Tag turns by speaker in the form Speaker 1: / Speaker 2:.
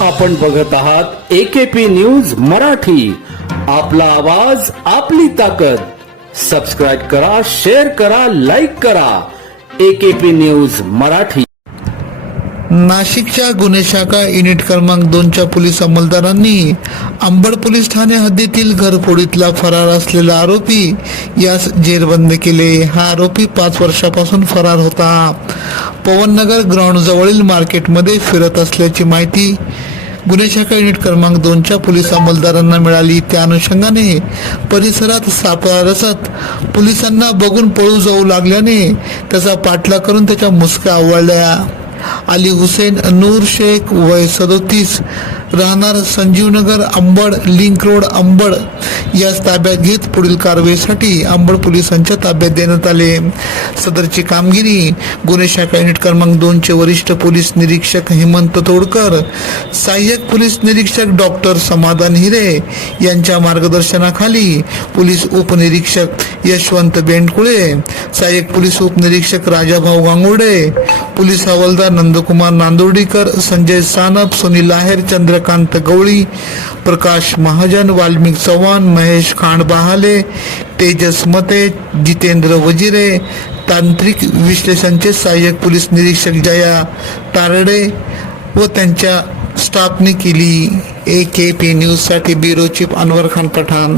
Speaker 1: आपण बघत आहात एकेपी न्यूज मराठी. आपला आवाज आपली ताकद. सबस्क्राईब करा शेअर करा लाईक करा. AKP news Marathi.
Speaker 2: नाशिकच्या गुन्हे शाखा युनिट क्रमांक दोनच्या पोलीस अंमलदारांनी अंबड पोलीस ठाणे हद्दीतील घरफोडीतला फरार असलेला आरोपी यास जेरबंद केले. हा आरोपी पाच वर्षापासून फरार होता. पवननगर ग्राउंडजवळील मार्केटमध्ये फिरत असल्याची माहिती गुन्हे शाखा युनिट क्रमांक दोनच्या पोलीस अंमलदारांना मिळाली. त्या अनुषंगाने परिसरात सापळा रचत पोलिसांना बघून पळू जाऊ लागल्याने त्याचा पाठलाग करून त्याच्या मुसक्या आवळल्या. अली हुसेन नूर शेख वय सदोतीस राहणार संजीवनगर अंबड लिंक रोड अंबड. यास ताब्यात घेत पुढील कारवाईसाठी अंबड पोलिसांच्या ताब्यात देण्यात आले. सदरची कामगिरी गुन्हे शाखा युनिट क्रमांक दोनचे वरिष्ठ पोलीस निरीक्षक हेमंत तोडकर सहाय्यक पोलीस निरीक्षक डॉक्टर समाधान हिरे यांच्या मार्गदर्शनाखाली पोलीस उपनिरीक्षक यशवंत बेंडकुळे सहाय्यक पोलीस उपनिरीक्षक राजाभाऊ गांगोडे पोलीस हवालदार नंदकुमार नांदोर्डीकर संजय सानप सुनील आहेर चंद्रकांत गवळी प्रकाश महाजन वाल्मिक चव्हाण महेश खांड बहाले तेजस मते जितेंद्र वजिरे तांत्रिक विश्लेषणचे सहाय्यक पोलीस निरीक्षक जया तारडे व त्यांच्या स्टाफने केली. ए के पी न्यूजसाठी ब्युरो चीफ अनवर खान पठाण.